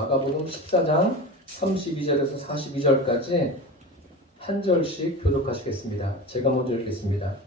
마가복음 14장 32절에서 42절까지 한 절씩 교독하시겠습니다. 제가 먼저 읽겠습니다.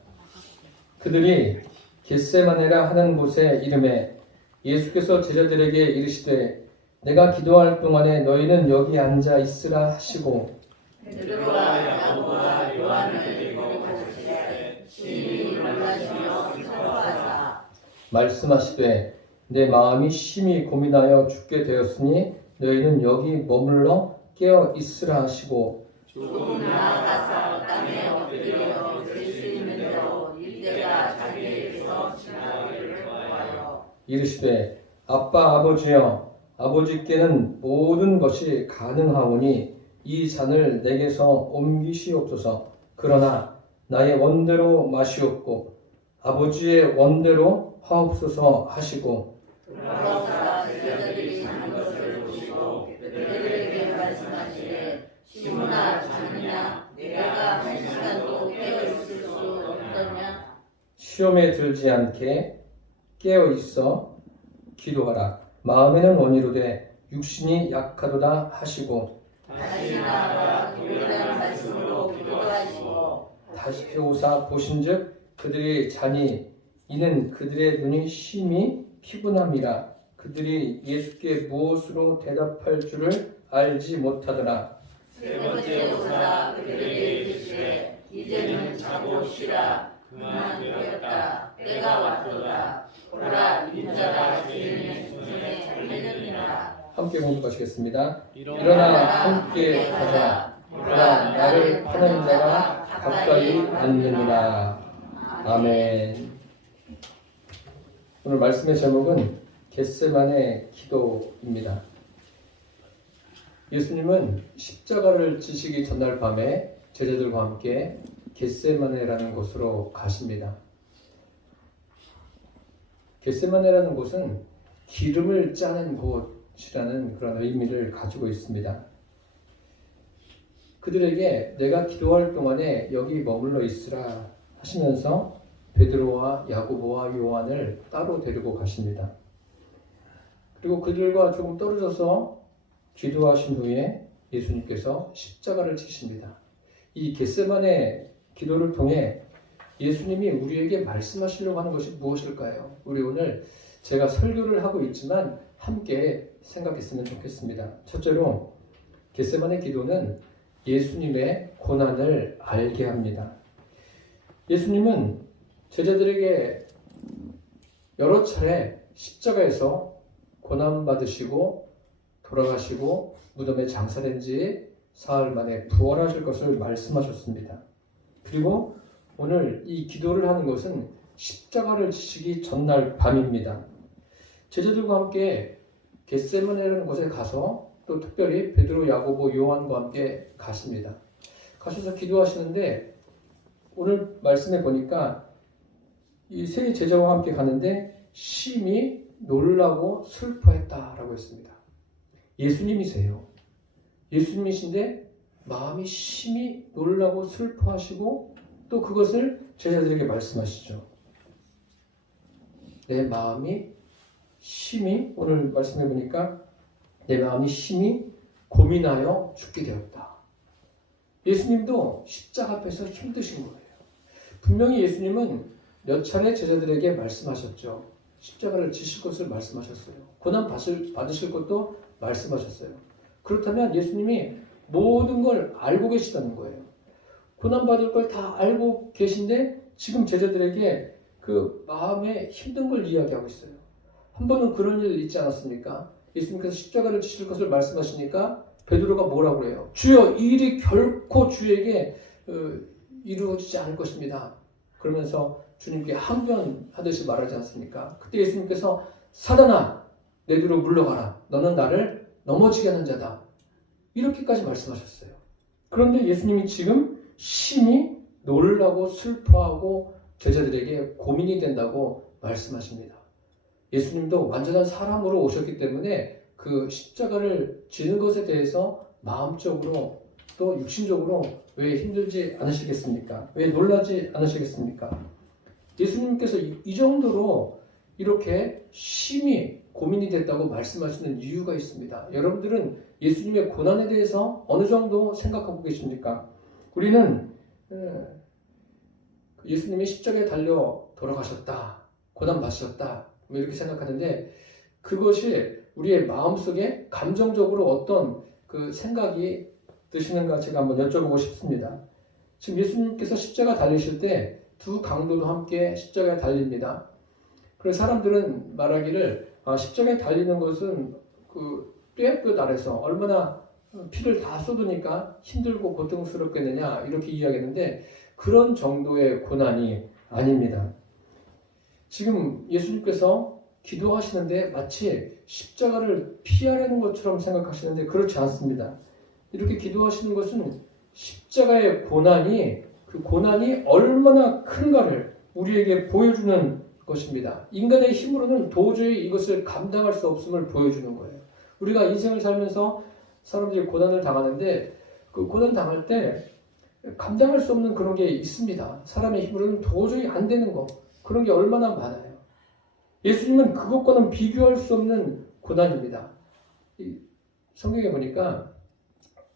그들이 겟세마네라 하는 곳에 이름에 예수께서 제자들에게 이르시되 내가 기도할 동안에 너희는 여기 앉아 있으라 하시고 베드로와 야고보와 요한을 데리고 가시되 심히 놀라시며 슬퍼하사 말씀하시되 내 마음이 심히 고민하여 죽게 되었으니 너희는 여기 머물러 깨어 있으라 하시고 조금 나아가서 땅에 엎드려 들 수 있는 대로 이때가 자기에게서 지나가기를 구하여 이르시되 아빠 아버지여 아버지께는 모든 것이 가능하오니 이 잔을 내게서 옮기시옵소서. 그러나 나의 원대로 마시옵고 아버지의 원대로 하옵소서 하시고 돌아오사 제자들이 자는 것을 보시고 그들에게 말씀하시되 시몬아 자느냐 내가 한 시간도 깨어 있을 수 없느냐 시험에 들지 않게 깨어 있어 기도하라. 마음에는 원이로되 육신이 약하도다 하시고 다시 나아가 동일한 말씀으로 기도하시고 다시 오사 보신즉 그들이 자니 이는 그들의 눈이 심히 피곤함이라. 그들이 예수께 무엇으로 대답할 줄을 알지 못하더라. 세 번째 오사 그들에게 이르시되 이제는 자고 쉬라 그만 되었다 때가 왔도다 보라 인자가 죄인의 손에 달리느니라. 함께 공독하시겠습니다. 일어나 함께 가자. 보라 나를 파는 자가 가까이 앉느니라. 아멘. 오늘 말씀의 제목은 겟세마네 기도입니다. 예수님은 십자가를 지시기 전날 밤에 제자들과 함께 겟세마네라는 곳으로 가십니다. 겟세마네라는 곳은 기름을 짜는 곳이라는 그런 의미를 가지고 있습니다. 그들에게 내가 기도할 동안에 여기 머물러 있으라 하시면서 베드로와 야고보와 요한을 따로 데리고 가십니다. 그리고 그들과 조금 떨어져서 기도하신 후에 예수님께서 십자가를 지십니다. 이 겟세마네 기도를 통해 예수님이 우리에게 말씀하시려고 하는 것이 무엇일까요? 우리 오늘 제가 설교를 하고 있지만 함께 생각했으면 좋겠습니다. 첫째로 겟세마네 기도는 예수님의 고난을 알게 합니다. 예수님은 제자들에게 여러 차례 십자가에서 고난받으시고 돌아가시고 무덤에 장사된 지 사흘 만에 부활하실 것을 말씀하셨습니다. 그리고 오늘 이 기도를 하는 것은 십자가를 지시기 전날 밤입니다. 제자들과 함께 겟세마네라는 곳에 가서 또 특별히 베드로, 야고보, 요한과 함께 가십니다. 가셔서 기도하시는데 오늘 말씀에 보니까 이 세 제자와 함께 가는데 심히 놀라고 슬퍼했다라고 했습니다. 예수님이세요. 예수님이신데 마음이 심히 놀라고 슬퍼하시고 또 그것을 제자들에게 말씀하시죠. 내 마음이 심히 오늘 말씀해 보니까 내 마음이 심히 고민하여 죽게 되었다. 예수님도 십자가 앞에서 힘드신 거예요. 분명히 예수님은 몇 차례 제자들에게 말씀하셨죠. 십자가를 지실 것을 말씀하셨어요. 고난 받으실 것도 말씀하셨어요. 그렇다면 예수님이 모든 걸 알고 계시다는 거예요. 고난 받을 걸 다 알고 계신데 지금 제자들에게 그 마음에 힘든 걸 이야기하고 있어요. 한 번은 그런 일 있지 않았습니까? 예수님께서 십자가를 지실 것을 말씀하시니까 베드로가 뭐라고 해요? 주여 이 일이 결코 주에게 이루어지지 않을 것입니다. 그러면서 주님께 항변하듯이 말하지 않습니까? 그때 예수님께서 사단아 내 뒤로 물러가라. 너는 나를 넘어지게 하는 자다. 이렇게까지 말씀하셨어요. 그런데 예수님이 지금 심히 놀라고 슬퍼하고 제자들에게 고민이 된다고 말씀하십니다. 예수님도 완전한 사람으로 오셨기 때문에 그 십자가를 지는 것에 대해서 마음적으로 또 육신적으로 왜 힘들지 않으시겠습니까? 왜 놀라지 않으시겠습니까? 예수님께서 이 정도로 이렇게 심히 고민이 됐다고 말씀하시는 이유가 있습니다. 여러분들은 예수님의 고난에 대해서 어느 정도 생각하고 계십니까? 우리는 예수님이 십자가에 달려 돌아가셨다, 고난 받으셨다, 뭐 이렇게 생각하는데 그것이 우리의 마음속에 감정적으로 어떤 그 생각이 드시는가 제가 한번 여쭤보고 싶습니다. 지금 예수님께서 십자가 달리실 때 두 강도도 함께 십자가에 달립니다. 그래서 사람들은 말하기를 십자가에 달리는 것은 그 뙤끝 아래서 얼마나 피를 다 쏟으니까 힘들고 고통스럽겠느냐 이렇게 이야기했는데 그런 정도의 고난이 아닙니다. 지금 예수님께서 기도하시는데 마치 십자가를 피하려는 것처럼 생각하시는데 그렇지 않습니다. 이렇게 기도하시는 것은 십자가의 고난이 그 고난이 얼마나 큰가를 우리에게 보여주는 것입니다. 인간의 힘으로는 도저히 이것을 감당할 수 없음을 보여주는 거예요. 우리가 인생을 살면서 사람들이 고난을 당하는데 그 고난 당할 때 감당할 수 없는 그런 게 있습니다. 사람의 힘으로는 도저히 안 되는 거 그런 게 얼마나 많아요. 예수님은 그것과는 비교할 수 없는 고난입니다. 성경에 보니까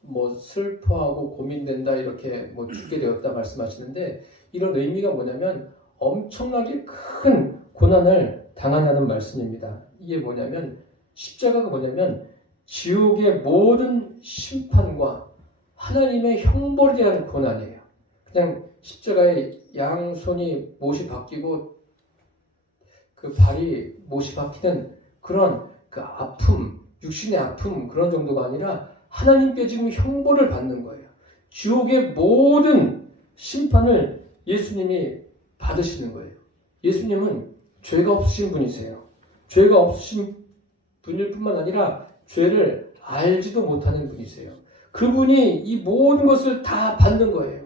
뭐 슬퍼하고 고민된다 이렇게 뭐 죽게 되었다 말씀하시는데 이런 의미가 뭐냐면 엄청나게 큰 고난을 당하냐는 말씀입니다. 이게 뭐냐면 십자가가 뭐냐면 지옥의 모든 심판과 하나님의 형벌에 대한 고난이에요. 그냥 십자가에 양손이 못이 바뀌고 그 발이 못이 바뀌는 그런 그 아픔, 육신의 아픔 그런 정도가 아니라 하나님께 지금 형벌을 받는 거예요. 지옥의 모든 심판을 예수님이 받으시는 거예요. 예수님은 죄가 없으신 분이세요. 죄가 없으신 분일 뿐만 아니라 죄를 알지도 못하는 분이세요. 그분이 이 모든 것을 다 받는 거예요.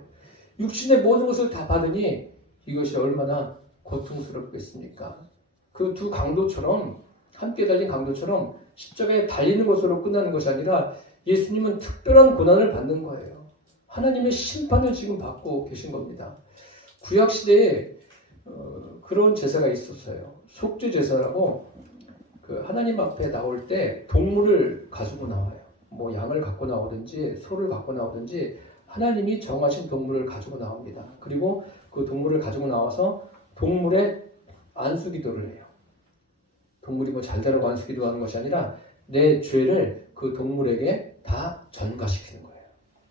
육신의 모든 것을 다 받으니 이것이 얼마나 고통스럽겠습니까? 그 두 강도처럼 함께 달린 강도처럼 십자가에 달리는 것으로 끝나는 것이 아니라 예수님은 특별한 고난을 받는 거예요. 하나님의 심판을 지금 받고 계신 겁니다. 구약시대에 그런 제사가 있었어요. 속죄 제사라고 그 하나님 앞에 나올 때 동물을 가지고 나와요. 뭐 양을 갖고 나오든지 소를 갖고 나오든지 하나님이 정하신 동물을 가지고 나옵니다. 그리고 그 동물을 가지고 나와서 동물의 안수기도를 해요. 동물이 뭐 잘 되라고 안수기도하는 것이 아니라 내 죄를 그 동물에게 다 전가시키는 거예요.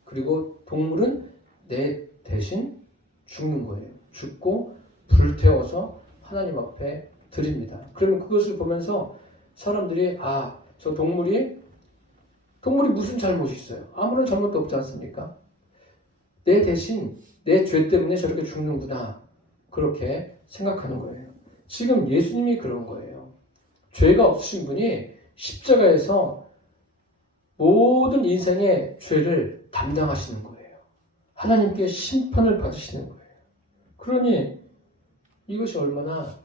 그리고 동물은 내 대신 죽는 거예요. 죽고 불태워서 하나님 앞에 드립니다. 그러면 그것을 보면서 사람들이 저 동물이 무슨 잘못이 있어요? 아무런 잘못도 없지 않습니까? 내 대신 내 죄 때문에 저렇게 죽는구나. 그렇게 생각하는 거예요. 지금 예수님이 그런 거예요. 죄가 없으신 분이 십자가에서 모든 인생의 죄를 담당하시는 거예요. 하나님께 심판을 받으시는 거예요. 그러니 이것이 얼마나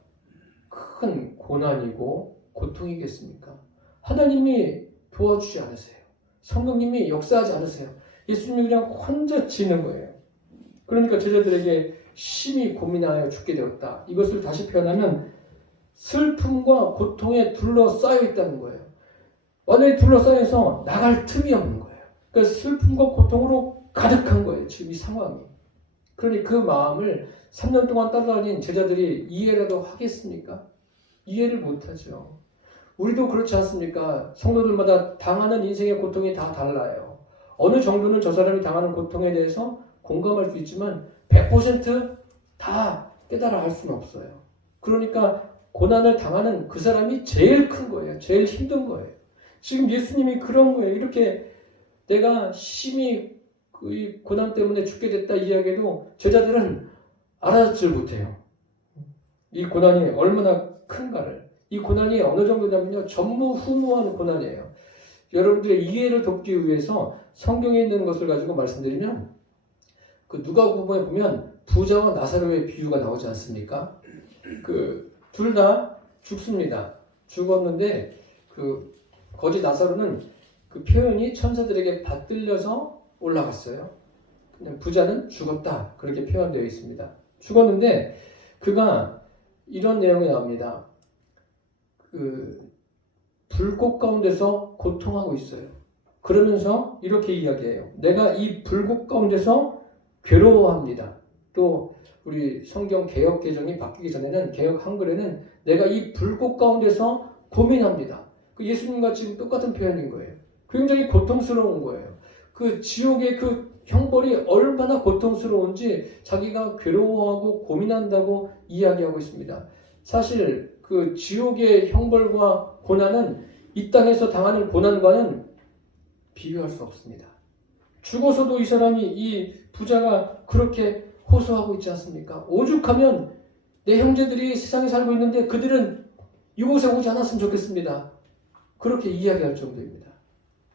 큰 고난이고 고통이겠습니까? 하나님이 도와주지 않으세요. 성령님이 역사하지 않으세요. 예수님이 그냥 혼자 지는 거예요. 그러니까 제자들에게 심히 고민하여 죽게 되었다. 이것을 다시 표현하면 슬픔과 고통에 둘러싸여 있다는 거예요. 완전히 둘러싸여서 나갈 틈이 없는 거예요. 그러니까 슬픔과 고통으로 가득한 거예요. 지금 이 상황이. 그러니 그 마음을 3년 동안 따라다닌 제자들이 이해라도 하겠습니까? 이해를 못하죠. 우리도 그렇지 않습니까? 성도들마다 당하는 인생의 고통이 다 달라요. 어느 정도는 저 사람이 당하는 고통에 대해서 공감할 수 있지만 100% 다 깨달아 알 수는 없어요. 그러니까 고난을 당하는 그 사람이 제일 큰 거예요. 제일 힘든 거예요. 지금 예수님이 그런 거예요. 이렇게 내가 심히 이 고난 때문에 죽게 됐다 이야기해도 제자들은 알아듣질 못해요. 이 고난이 얼마나 큰가를. 이 고난이 어느 정도냐면요. 전무후무한 고난이에요. 여러분들의 이해를 돕기 위해서 성경에 있는 것을 가지고 말씀드리면 그 누가복음에 보면 부자와 나사로의 비유가 나오지 않습니까? 둘 다 죽습니다. 죽었는데 그 거지 나사로는 그 표현이 천사들에게 받들려서 올라갔어요. 근데 부자는 죽었다. 그렇게 표현되어 있습니다. 죽었는데 그가 이런 내용이 나옵니다. 불꽃 가운데서 고통하고 있어요. 그러면서 이렇게 이야기해요. 내가 이 불꽃 가운데서 괴로워합니다. 또 우리 성경 개역 개정이 바뀌기 전에는 개역 한글에는 내가 이 불꽃 가운데서 고민합니다. 그 예수님과 지금 똑같은 표현인 거예요. 굉장히 고통스러운 거예요. 그 지옥의 그 형벌이 얼마나 고통스러운지 자기가 괴로워하고 고민한다고 이야기하고 있습니다. 사실 그 지옥의 형벌과 고난은 이 땅에서 당하는 고난과는 비교할 수 없습니다. 죽어서도 이 사람이, 이 부자가 그렇게 호소하고 있지 않습니까? 오죽하면 내 형제들이 세상에 살고 있는데 그들은 이곳에 오지 않았으면 좋겠습니다. 그렇게 이야기할 정도입니다.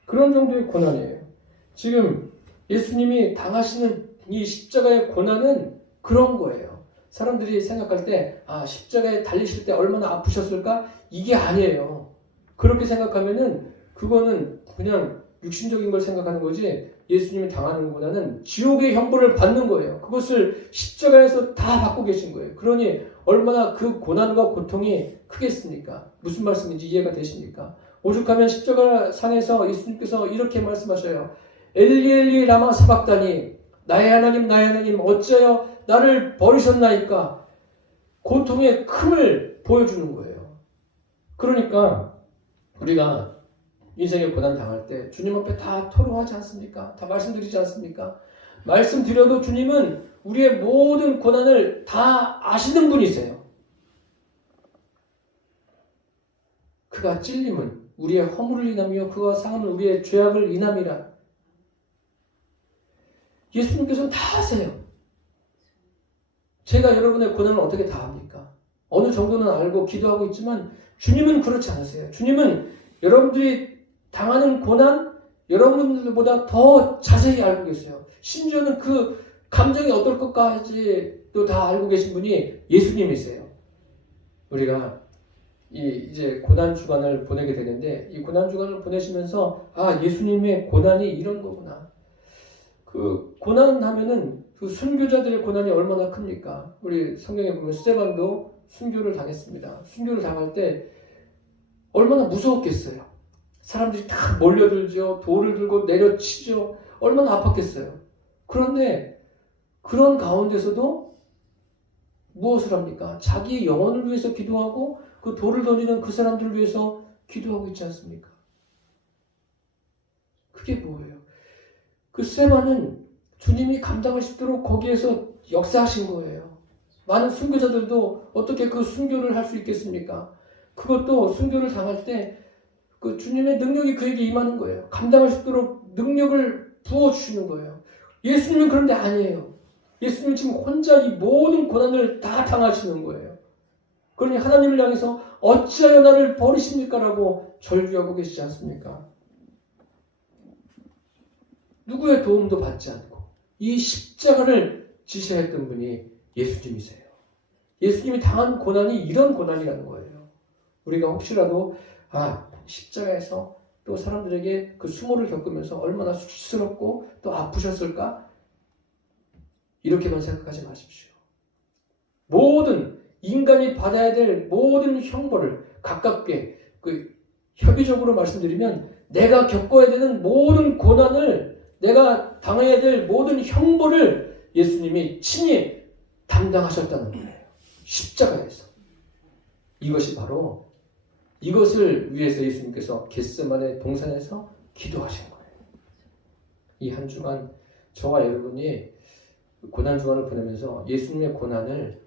그런 정도의 고난이에요. 지금 예수님이 당하시는 이 십자가의 고난은 그런 거예요. 사람들이 생각할 때 십자가에 달리실 때 얼마나 아프셨을까? 이게 아니에요. 그렇게 생각하면은 그거는 그냥 육신적인 걸 생각하는 거지, 예수님이 당하는 고난은 지옥의 형벌을 받는 거예요. 그것을 십자가에서 다 받고 계신 거예요. 그러니 얼마나 그 고난과 고통이 크겠습니까? 무슨 말씀인지 이해가 되십니까? 오죽하면 십자가 상에서 예수님께서 이렇게 말씀하셔요. 엘리 엘리 라마 사박다니, 나의 하나님 어찌하여 나를 버리셨나이까? 고통의 큼을 보여주는 거예요. 그러니까 우리가 인생의 고난 당할 때 주님 앞에 다 토로하지 않습니까? 다 말씀드리지 않습니까? 말씀드려도 주님은 우리의 모든 고난을 다 아시는 분이세요. 그가 찔림은 우리의 허물을 인하며 그가 상함은 우리의 죄악을 인함이라. 예수님께서는 다 아세요. 제가 여러분의 고난을 어떻게 다 압니까? 어느 정도는 알고 기도하고 있지만 주님은 그렇지 않으세요. 주님은 여러분들이 당하는 고난, 여러분들보다 더 자세히 알고 계세요. 심지어는 그 감정이 어떨 것까지도 다 알고 계신 분이 예수님이세요. 우리가 이제 고난 주간을 보내게 되는데, 이 고난 주간을 보내시면서 예수님의 고난이 이런 거구나. 그 고난 하면은 그 순교자들의 고난이 얼마나 큽니까? 우리 성경에 보면 스데반도 순교를 당했습니다. 순교를 당할 때 얼마나 무서웠겠어요. 사람들이 다 몰려들죠. 돌을 들고 내려치죠. 얼마나 아팠겠어요. 그런데 그런 가운데서도 무엇을 합니까? 자기의 영혼을 위해서 기도하고 그 돌을 던지는 그 사람들을 위해서 기도하고 있지 않습니까? 그게 뭐예요? 그 스데반은 주님이 감당할 수 있도록 거기에서 역사하신 거예요. 많은 순교자들도 어떻게 그 순교를 할 수 있겠습니까? 그것도 순교를 당할 때 그 주님의 능력이 그에게 임하는 거예요. 감당할 수 있도록 능력을 부어주시는 거예요. 예수님은 그런데 아니에요. 예수님은 지금 혼자 이 모든 고난을 다 당하시는 거예요. 그러니 하나님을 향해서 어찌하여 나를 버리십니까? 라고 절규하고 계시지 않습니까? 누구의 도움도 받지 않고 이 십자가를 지셔야 했던 분이 예수님이세요. 예수님이 당한 고난이 이런 고난이라는 거예요. 우리가 혹시라도 십자가에서 또 사람들에게 그 수모를 겪으면서 얼마나 수치스럽고 또 아프셨을까? 이렇게만 생각하지 마십시오. 모든 인간이 받아야 될 모든 형벌을 가깝게 협의적으로 말씀드리면 내가 겪어야 되는 모든 고난을, 내가 당해야 될 모든 형벌을 예수님이 친히 담당하셨다는 거예요. 십자가에서. 이것이 바로 이것을 위해서 예수님께서 겟세마네 동산에서 기도하신 거예요. 이 한 주간 저와 여러분이 고난 주간을 보내면서 예수님의 고난을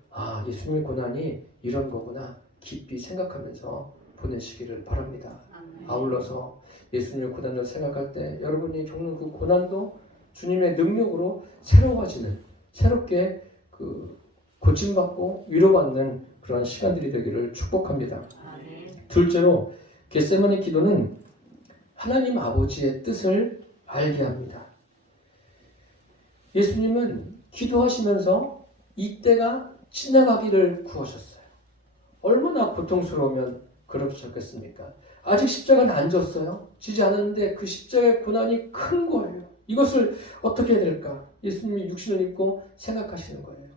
예수님의 고난이 이런 거구나 깊이 생각하면서 보내시기를 바랍니다. 아울러서 예수님의 고난을 생각할 때 여러분이 겪는 그 고난도 주님의 능력으로 새로워지는, 새롭게 고침받고 위로받는 그런 시간들이 되기를 축복합니다. 둘째로 겟세마네 기도는 하나님 아버지의 뜻을 알게 합니다. 예수님은 기도하시면서 이때가 지나가기를 구하셨어요. 얼마나 고통스러우면 그러셨겠습니까? 아직 십자가는 안 졌어요. 지지 않았는데 그 십자가의 고난이 큰 거예요. 이것을 어떻게 해야 될까? 예수님이 육신을 입고 생각하시는 거예요.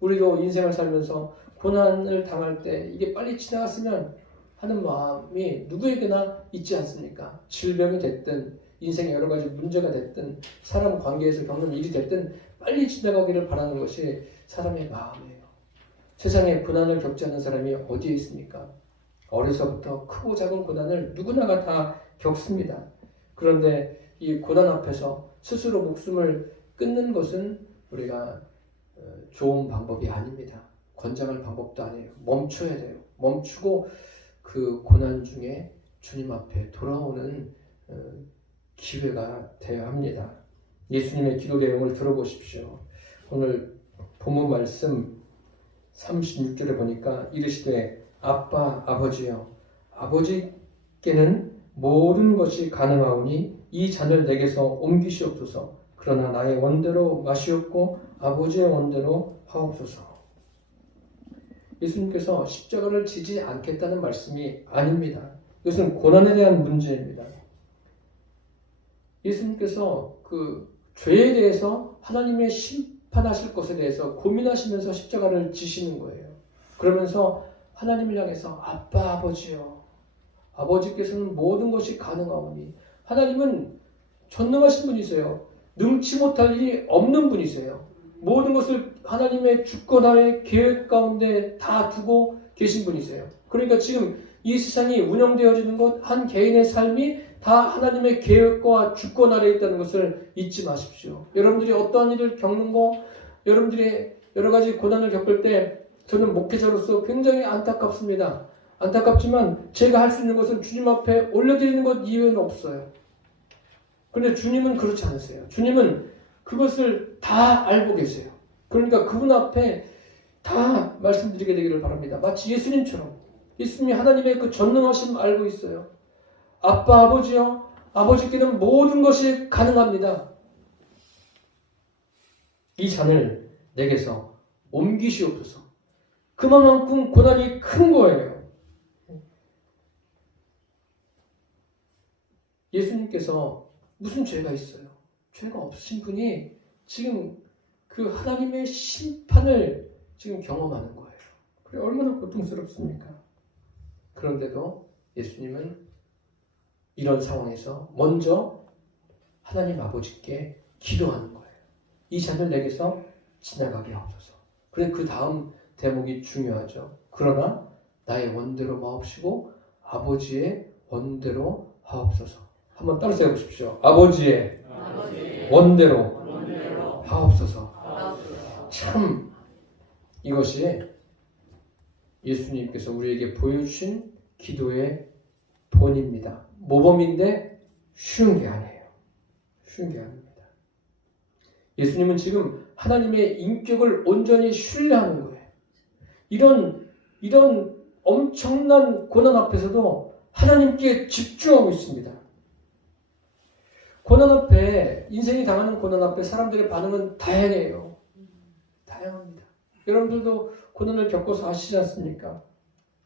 우리도 인생을 살면서 고난을 당할 때 이게 빨리 지나갔으면 하는 마음이 누구에게나 있지 않습니까? 질병이 됐든 인생의 여러 가지 문제가 됐든 사람 관계에서 겪는 일이 됐든 빨리 지나가기를 바라는 것이 사람의 마음이에요. 세상에 고난을 겪지 않는 사람이 어디에 있습니까? 어려서부터 크고 작은 고난을 누구나가 다 겪습니다. 그런데 이 고난 앞에서 스스로 목숨을 끊는 것은 우리가 좋은 방법이 아닙니다. 권장할 방법도 아니에요. 멈춰야 돼요. 멈추고 그 고난 중에 주님 앞에 돌아오는 기회가 되어야 합니다. 예수님의 기도 내용을 들어보십시오. 오늘 본문 말씀 36절에 보니까 이르시되 아빠 아버지여 아버지께는 모든 것이 가능하오니 이 잔을 내게서 옮기시옵소서. 그러나 나의 원대로 마시옵고 아버지의 원대로 하옵소서. 예수님께서 십자가를 지지 않겠다는 말씀이 아닙니다. 이것은 고난에 대한 문제입니다. 예수님께서 그 죄에 대해서 하나님의 심판하실 것에 대해서 고민하시면서 십자가를 지시는 거예요. 그러면서 하나님을 향해서 아빠 아버지요 아버지께서는 모든 것이 가능하오니 하나님은 전능하신 분이세요. 능치 못할 일이 없는 분이세요. 모든 것을 하나님의 주권하에 계획 가운데 다 두고 계신 분이세요. 그러니까 지금 이 세상이 운영되어지는 것, 한 개인의 삶이 다 하나님의 계획과 주권 아래에 있다는 것을 잊지 마십시오. 여러분들이 어떠한 일을 겪는 거, 여러분들이 여러 가지 고난을 겪을 때 저는 목회자로서 굉장히 안타깝습니다. 안타깝지만 제가 할 수 있는 것은 주님 앞에 올려드리는 것 이외에는 없어요. 그런데 주님은 그렇지 않으세요. 주님은 그것을 다 알고 계세요. 그러니까 그분 앞에 다 말씀드리게 되기를 바랍니다. 마치 예수님처럼 예수님이 하나님의 그 전능하심 알고 있어요. 아빠 아버지요 아버지께는 모든 것이 가능합니다. 이 잔을 내게서 옮기시옵소서. 그만큼 고난이 큰 거예요. 예수님께서 무슨 죄가 있어요? 죄가 없으신 분이 지금 그 하나님의 심판을 지금 경험하는 거예요. 그래 얼마나 고통스럽습니까? 그런데도 예수님은 이런 상황에서 먼저 하나님 아버지께 기도하는 거예요. 이 잔을 내게서 지나가게 하옵소서. 그래 그 다음 대목이 중요하죠. 그러나 나의 원대로 마옵시고 아버지의 원대로 하옵소서. 한번 따라서 해보십시오. 아버지의 원대로 하옵소서. 참 이것이 예수님께서 우리에게 보여주신 기도의 본입니다. 모범인데 쉬운 게 아니에요. 쉬운 게 아닙니다. 예수님은 지금 하나님의 인격을 온전히 신뢰하는 거예요. 이런 엄청난 고난 앞에서도 하나님께 집중하고 있습니다. 고난 앞에, 인생이 당하는 고난 앞에 사람들의 반응은 다양해요. 다양합니다. 여러분들도 고난을 겪어서 아시지 않습니까?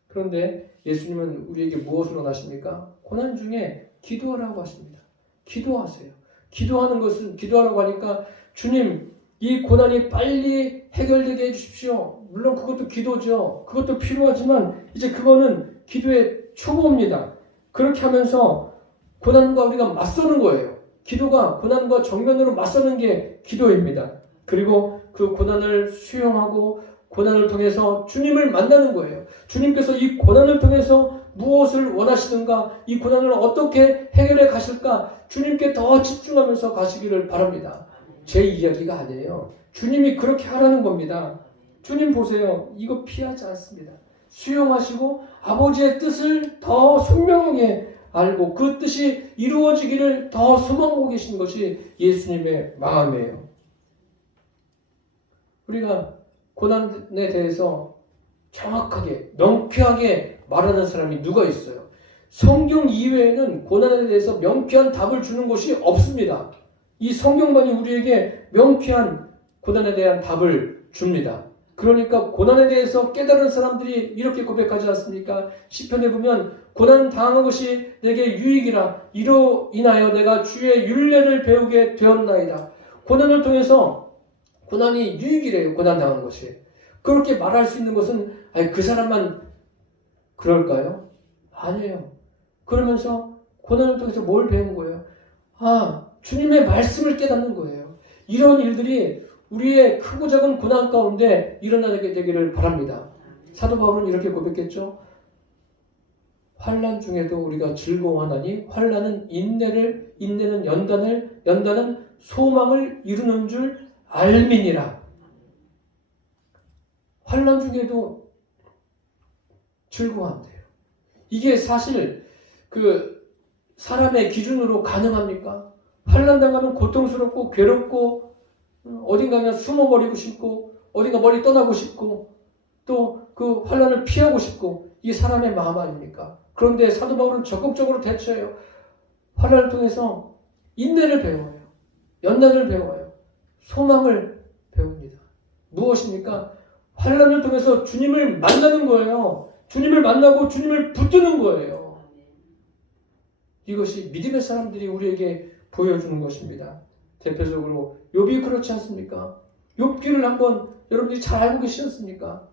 그런데 예수님은 우리에게 무엇을 원하십니까? 고난 중에 기도하라고 하십니다. 기도하세요. 기도하는 것은, 기도하라고 하니까 주님, 이 고난이 빨리 해결되게 해주십시오. 물론 그것도 기도죠. 그것도 필요하지만 이제 그거는 기도의 초보입니다. 그렇게 하면서 고난과 우리가 맞서는 거예요. 기도가 고난과 정면으로 맞서는 게 기도입니다. 그리고 그 고난을 수용하고 고난을 통해서 주님을 만나는 거예요. 주님께서 이 고난을 통해서 무엇을 원하시는가, 이 고난을 어떻게 해결해 가실까, 주님께 더 집중하면서 가시기를 바랍니다. 제 이야기가 아니에요. 주님이 그렇게 하라는 겁니다. 주님 보세요. 이거 피하지 않습니다. 수용하시고 아버지의 뜻을 더 선명하게 알고 그 뜻이 이루어지기를 더 소망하고 계신 것이 예수님의 마음이에요. 우리가 고난에 대해서 정확하게, 명쾌하게 말하는 사람이 누가 있어요? 성경 이외에는 고난에 대해서 명쾌한 답을 주는 것이 없습니다. 이 성경만이 우리에게 명쾌한 고난에 대한 답을 줍니다. 그러니까 고난에 대해서 깨달은 사람들이 이렇게 고백하지 않습니까? 시편에 보면 고난 당한 것이 내게 유익이라 이로 인하여 내가 주의 율례를 배우게 되었나이다. 고난을 통해서 고난이 유익이래요. 고난 당한 것이. 그렇게 말할 수 있는 것은 그 사람만 그럴까요? 아니에요. 그러면서 고난을 통해서 뭘 배운 거예요? 주님의 말씀을 깨닫는 거예요. 이런 일들이 우리의 크고 작은 고난 가운데 일어나게 되기를 바랍니다. 사도 바울은 이렇게 고백했죠. 환난 중에도 우리가 즐거워하나니 환난은 인내를, 인내는 연단을, 연단은 소망을 이루는 줄 알미니라. 환난 중에도 즐거워한대요. 이게 사실 사람의 기준으로 가능합니까? 환난 당하면 고통스럽고 괴롭고 어딘가 그냥 숨어버리고 싶고 어딘가 멀리 떠나고 싶고 또 그 환난을 피하고 싶고 이게 사람의 마음 아닙니까? 그런데 사도 바울은 적극적으로 대처해요. 환난을 통해서 인내를 배워요. 연단을 배워요. 소망을 배웁니다. 무엇입니까? 환난을 통해서 주님을 만나는 거예요. 주님을 만나고 주님을 붙드는 거예요. 이것이 믿음의 사람들이 우리에게 보여주는 것입니다. 대표적으로 욥이 그렇지 않습니까? 욥기를 한번 여러분들이 잘 알고 계시지 않습니까?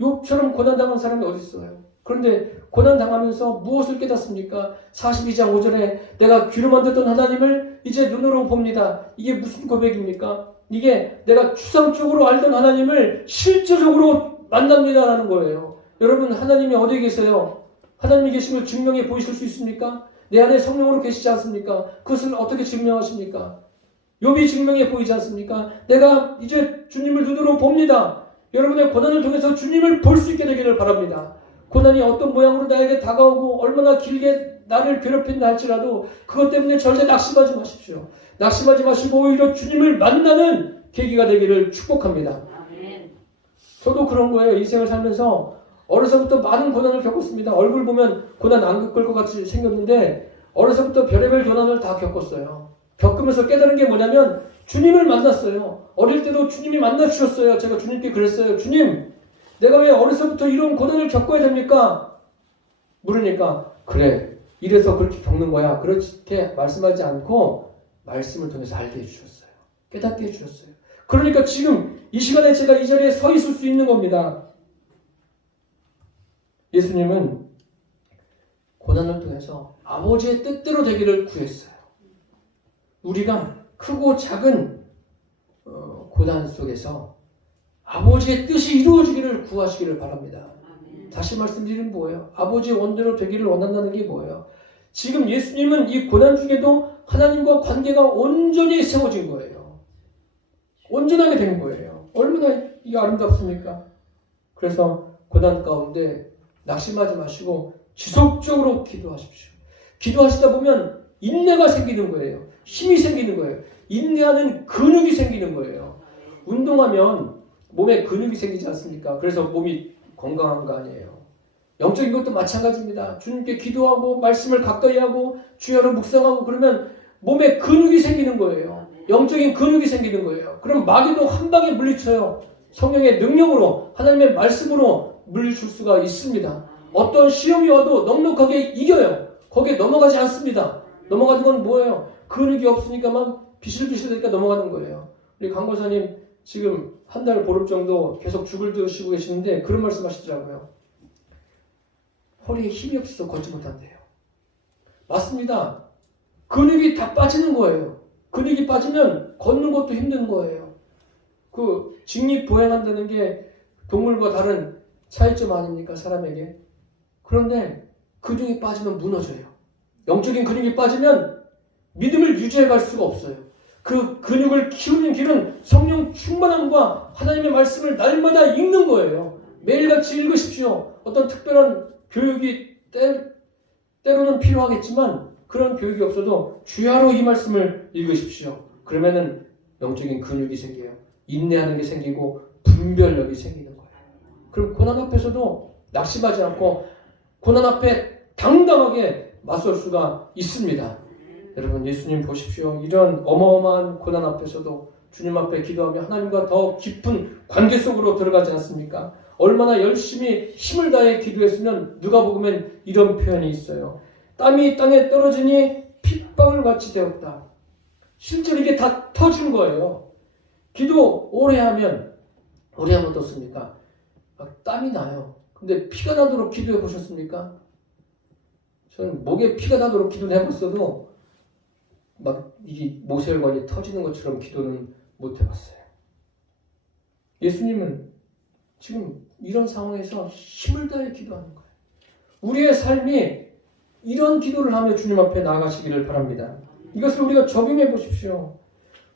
욥처럼 고난당한 사람이 어디 있어요? 그런데 고난당하면서 무엇을 깨닫습니까? 42장 5절에 내가 귀로 만졌던 하나님을 이제 눈으로 봅니다. 이게 무슨 고백입니까? 이게 내가 추상적으로 알던 하나님을 실제적으로 만납니다라는 거예요. 여러분 하나님이 어디에 계세요? 하나님이 계신 걸 증명해 보이실 수 있습니까? 내 안에 성령으로 계시지 않습니까? 그것을 어떻게 증명하십니까? 욥이 증명해 보이지 않습니까? 내가 이제 주님을 눈으로 봅니다. 여러분의 고난을 통해서 주님을 볼 수 있게 되기를 바랍니다. 고난이 어떤 모양으로 나에게 다가오고 얼마나 길게 나를 괴롭힌다 할지라도 그것 때문에 절대 낙심하지 마십시오. 낙심하지 마시고 오히려 주님을 만나는 계기가 되기를 축복합니다. 저도 그런 거예요. 인생을 살면서 어려서부터 많은 고난을 겪었습니다. 얼굴 보면 고난 안 겪을 것 같이 생겼는데 어려서부터 별의별 고난을 다 겪었어요. 겪으면서 깨달은 게 뭐냐면 주님을 만났어요. 어릴 때도 주님이 만나주셨어요. 제가 주님께 그랬어요. 주님, 내가 왜 어려서부터 이런 고난을 겪어야 됩니까? 물으니까 그래, 이래서 그렇게 겪는 거야. 그렇게 말씀하지 않고 말씀을 통해서 알게 해주셨어요. 깨닫게 해주셨어요. 그러니까 지금 이 시간에 제가 이 자리에 서 있을 수 있는 겁니다. 예수님은 고난을 통해서 아버지의 뜻대로 되기를 구했어요. 우리가 크고 작은 고난 속에서 아버지의 뜻이 이루어지기를 구하시기를 바랍니다. 다시 말씀드리는 뭐예요? 아버지의 원대로 되기를 원한다는 게 뭐예요? 지금 예수님은 이 고난 중에도 하나님과 관계가 온전히 세워진 거예요. 온전하게 된 거예요. 얼마나 이게 아름답습니까? 그래서 고난 가운데 낙심하지 마시고 지속적으로 기도하십시오. 기도하시다 보면 인내가 생기는 거예요. 힘이 생기는 거예요. 인내하는 근육이 생기는 거예요. 운동하면 몸에 근육이 생기지 않습니까? 그래서 몸이 건강한 거 아니에요. 영적인 것도 마찬가지입니다. 주님께 기도하고 말씀을 가까이 하고 주야로 묵상하고 그러면 몸에 근육이 생기는 거예요. 영적인 근육이 생기는 거예요. 그럼 마귀도 한 방에 물리쳐요. 성령의 능력으로 하나님의 말씀으로 물리칠 수가 있습니다. 어떤 시험이 와도 넉넉하게 이겨요. 거기에 넘어가지 않습니다. 넘어가는 건 뭐예요? 근육이 없으니까 막 비실비실하니까 넘어가는 거예요. 우리 강권사님 지금 한 달 보름 정도 계속 죽을 드시고 계시는데 그런 말씀 하시더라고요. 허리에 힘이 없어서 걷지 못한대요. 맞습니다. 근육이 다 빠지는 거예요. 근육이 빠지면 걷는 것도 힘든 거예요. 그 직립보행한다는 게 동물과 다른 차이점 아닙니까? 사람에게. 그런데 근육이 빠지면 무너져요. 영적인 근육이 빠지면 믿음을 유지해 갈 수가 없어요. 그 근육을 키우는 길은 성령 충만함과 하나님의 말씀을 날마다 읽는 거예요. 매일같이 읽으십시오. 어떤 특별한 교육이 때로는 필요하겠지만 그런 교육이 없어도 주야로 이 말씀을 읽으십시오. 그러면은 영적인 근육이 생겨요. 인내하는 게 생기고 분별력이 생기는 거예요. 그럼 고난 앞에서도 낙심하지 않고 고난 앞에 당당하게 맞설 수가 있습니다. 여러분 예수님 보십시오. 이런 어마어마한 고난 앞에서도 주님 앞에 기도하며 하나님과 더 깊은 관계 속으로 들어가지 않습니까? 얼마나 열심히 힘을 다해 기도했으면 누가복음엔 이런 표현이 있어요. 땀이 땅에 떨어지니 핏방울 같이 되었다. 실제로 이게 다 터진 거예요. 기도 오래 하면 어떻습니까? 막 땀이 나요. 근데 피가 나도록 기도해 보셨습니까? 저는 목에 피가 나도록 기도를 해봤어도 막 이 모세혈관이 터지는 것처럼 기도는 못 해봤어요. 예수님은 지금 이런 상황에서 힘을 다해 기도하는 거예요. 우리의 삶이 이런 기도를 하며 주님 앞에 나아가시기를 바랍니다. 이것을 우리가 적용해 보십시오.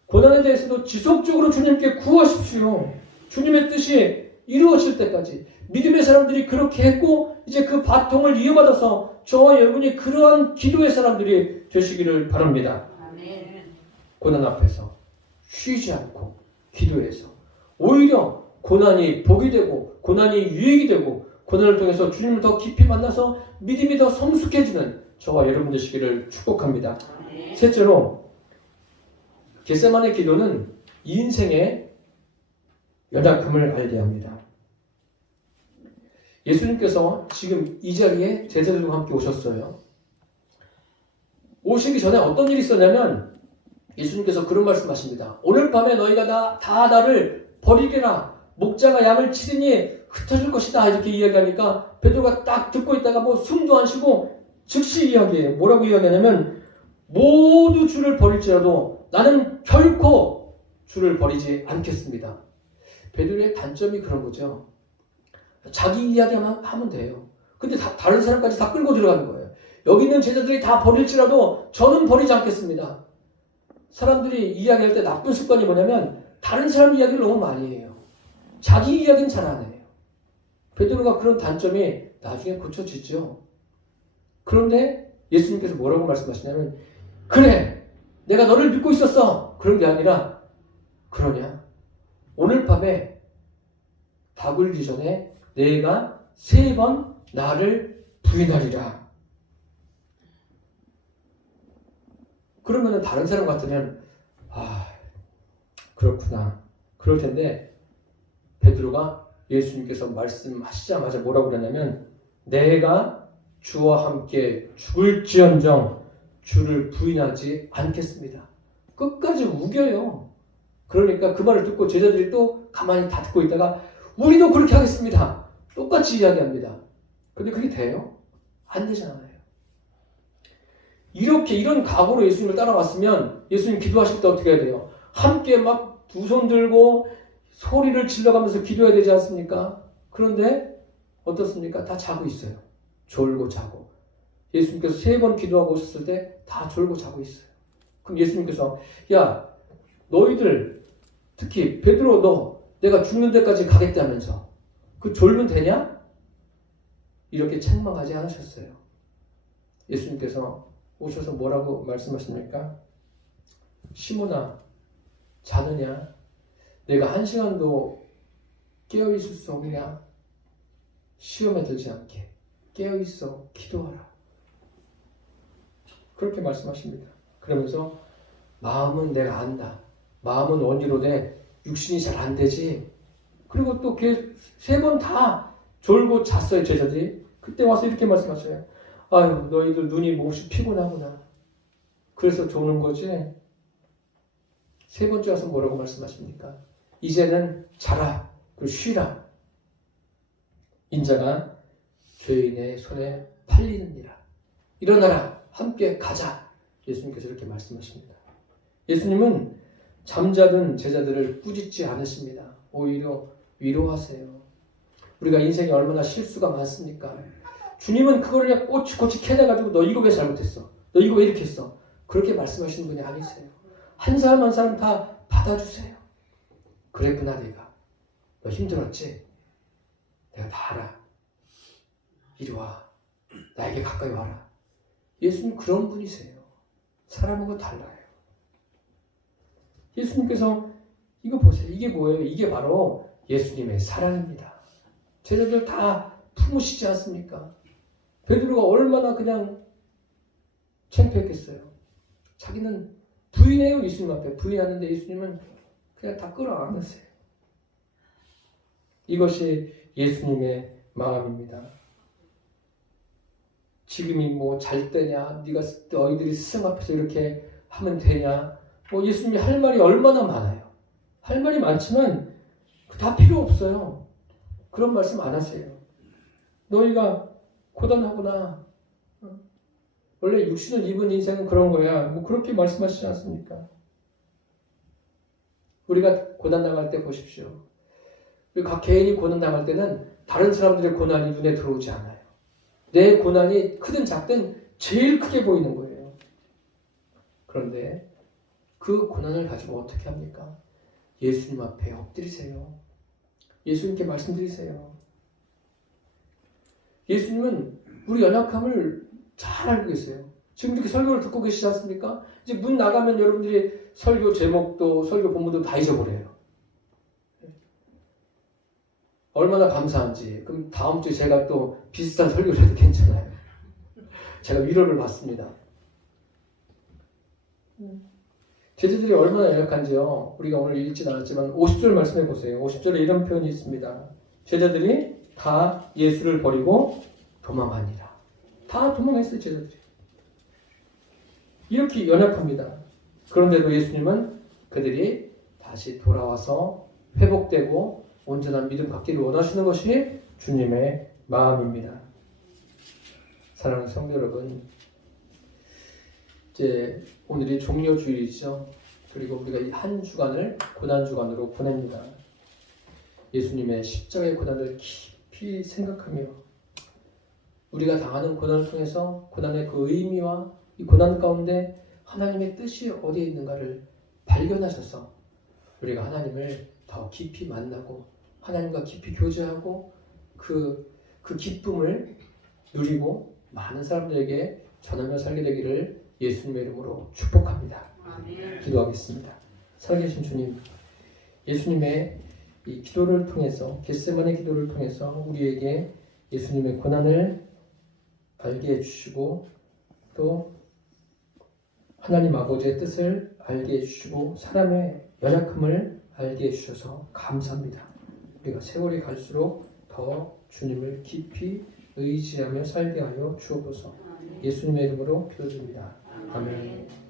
고난에 대해서도 지속적으로 주님께 구하십시오. 주님의 뜻이 이루어질 때까지. 믿음의 사람들이 그렇게 했고 이제 그 바통을 이어받아서 저와 여러분이 그러한 기도의 사람들이 되시기를 바랍니다. 아멘. 고난 앞에서 쉬지 않고 기도해서 오히려 고난이 복이 되고 고난이 유익이 되고 고난을 통해서 주님을 더 깊이 만나서 믿음이 더 성숙해지는 저와 여러분 되시기를 축복합니다. 아멘. 셋째로 겟세마네 기도는 인생의 연약함을 알게 합니다. 예수님께서 지금 이 자리에 제자들과 함께 오셨어요. 오시기 전에 어떤 일이 있었냐면 예수님께서 그런 말씀하십니다. 오늘 밤에 너희가 다 나를 버리리라. 목자가 양을 치리니 흩어질 것이다. 이렇게 이야기하니까 베드로가 딱 듣고 있다가 뭐 숨도 안 쉬고 즉시 이야기해요. 뭐라고 이야기하냐면 모두 주를 버릴지라도 나는 결코 주를 버리지 않겠습니다. 베드로의 단점이 그런 거죠. 자기 이야기만 하면 돼요. 근데 다른 사람까지 다 끌고 들어가는 거예요. 여기 있는 제자들이 다 버릴지라도 저는 버리지 않겠습니다. 사람들이 이야기할 때 나쁜 습관이 뭐냐면 다른 사람 이야기를 너무 많이 해요. 자기 이야기는 잘 안 해요. 베드로가 그런 단점이 나중에 고쳐지죠. 그런데 예수님께서 뭐라고 말씀하시냐면 그래 내가 너를 믿고 있었어. 그런 게 아니라 그러냐 오늘 밤에 다 굴기 전에 내가 3번 나를 부인하리라. 그러면 다른 사람 같으면 그렇구나 그럴 텐데 베드로가 예수님께서 말씀하시자마자 뭐라고 그러냐면 내가 주와 함께 죽을지언정 주를 부인하지 않겠습니다. 끝까지 우겨요. 그러니까 그 말을 듣고 제자들이 또 가만히 다 듣고 있다가 우리도 그렇게 하겠습니다. 똑같이 이야기합니다. 근데 그게 돼요? 안 되잖아요. 이런 각오로 예수님을 따라왔으면 예수님 기도하실 때 어떻게 해야 돼요? 함께 막 두 손 들고 소리를 질러가면서 기도해야 되지 않습니까? 그런데 어떻습니까? 다 자고 있어요. 졸고 자고. 예수님께서 3번 기도하고 오셨을 때 다 졸고 자고 있어요. 그럼 예수님께서 야 너희들 특히 베드로 너 내가 죽는 데까지 가겠다면서 그 졸면 되냐? 이렇게 책망하지 않으셨어요. 예수님께서 오셔서 뭐라고 말씀하십니까? 시몬아 자느냐? 내가 1시간도 깨어있을 수 없느냐? 시험에 들지 않게 깨어있어 기도하라. 그렇게 말씀하십니다. 그러면서 마음은 내가 안다. 마음은 원리로 돼. 육신이 잘 안 되지. 그리고 또 3번 다 졸고 잤어요 제자들이. 그때 와서 이렇게 말씀하셔요. 아유 너희들 눈이 몹시 피곤하구나. 그래서 조는 거지. 3번째 와서 뭐라고 말씀하십니까? 이제는 자라. 그리고 쉬라. 인자가 죄인의 손에 팔리느니라. 일어나라. 함께 가자. 예수님께서 이렇게 말씀하십니다. 예수님은 잠자던 제자들을 꾸짖지 않으십니다. 오히려 위로하세요. 우리가 인생에 얼마나 실수가 많습니까? 주님은 그걸 그냥 꼬치꼬치 캐내가지고 너 이거 왜 잘못했어? 너 이거 왜 이렇게 했어? 그렇게 말씀하시는 분이 아니세요. 한 사람 한 사람 다 받아주세요. 그랬구나 내가. 너 힘들었지? 내가 다 알아. 이리 와. 나에게 가까이 와라. 예수님 그런 분이세요. 사람하고 달라요. 예수님께서 이거 보세요. 이게 뭐예요? 이게 바로 예수님의 사랑입니다. 제자들 다 품으시지 않습니까? 베드로가 얼마나 그냥 창피했겠어요. 자기는 부인해요. 예수님 앞에 부인하는데 예수님은 그냥 다 끌어안으세요. 이것이 예수님의 마음입니다. 지금이 뭐 잘 때냐, 너희들이 스승 앞에서 이렇게 하면 되냐. 예수님이 할 말이 얼마나 많아요. 할 말이 많지만 다 필요 없어요. 그런 말씀 안 하세요. 너희가 고단하구나. 원래 육신을 입은 인생은 그런 거야. 뭐 그렇게 말씀하시지 않습니까? 우리가 고난당할 때 보십시오. 우리 각 개인이 고난당할 때는 다른 사람들의 고난이 눈에 들어오지 않아요. 내 고난이 크든 작든 제일 크게 보이는 거예요. 그런데 그 고난을 가지고 어떻게 합니까? 예수님 앞에 엎드리세요. 예수님께 말씀드리세요. 예수님은 우리 연약함을 잘 알고 계세요. 지금 이렇게 설교를 듣고 계시지 않습니까? 이제 문 나가면 여러분들이 설교 제목도 설교 본문도 다 잊어버려요. 얼마나 감사한지. 그럼 다음 주에 제가 또 비슷한 설교를 해도 괜찮아요. 제가 위로를 받습니다. 제자들이 얼마나 연약한지요. 우리가 오늘 읽진 않았지만 50절 말씀해 보세요. 50절에 이런 표현이 있습니다. 제자들이 다 예수를 버리고 도망하니라. 다 도망했어요, 제자들이. 이렇게 연약합니다. 그런데도 예수님은 그들이 다시 돌아와서 회복되고 온전한 믿음 갖기를 원하시는 것이 주님의 마음입니다. 사랑하는 성도 여러분, 이제 오늘이 종료주일이죠. 그리고 우리가 이 한 주간을 고난주간으로 보냅니다. 예수님의 십자가의 고난을 깊이 생각하며 우리가 당하는 고난을 통해서 고난의 그 의미와 이 고난 가운데 하나님의 뜻이 어디에 있는가를 발견하셔서 우리가 하나님을 더 깊이 만나고 하나님과 깊이 교제하고 그 기쁨을 누리고 많은 사람들에게 전하며 살게 되기를 예수님의 이름으로 축복합니다. 아멘. 기도하겠습니다. 살아계신 주님, 예수님의 이 기도를 통해서 겟세마네 기도를 통해서 우리에게 예수님의 고난을 알게 해주시고 또 하나님 아버지의 뜻을 알게 해주시고 사람의 연약함을 알게 해주셔서 감사합니다. 우리가 세월이 갈수록 더 주님을 깊이 의지하며 살게 하여 주옵소서. 예수님의 이름으로 기도드립니다. 아멘.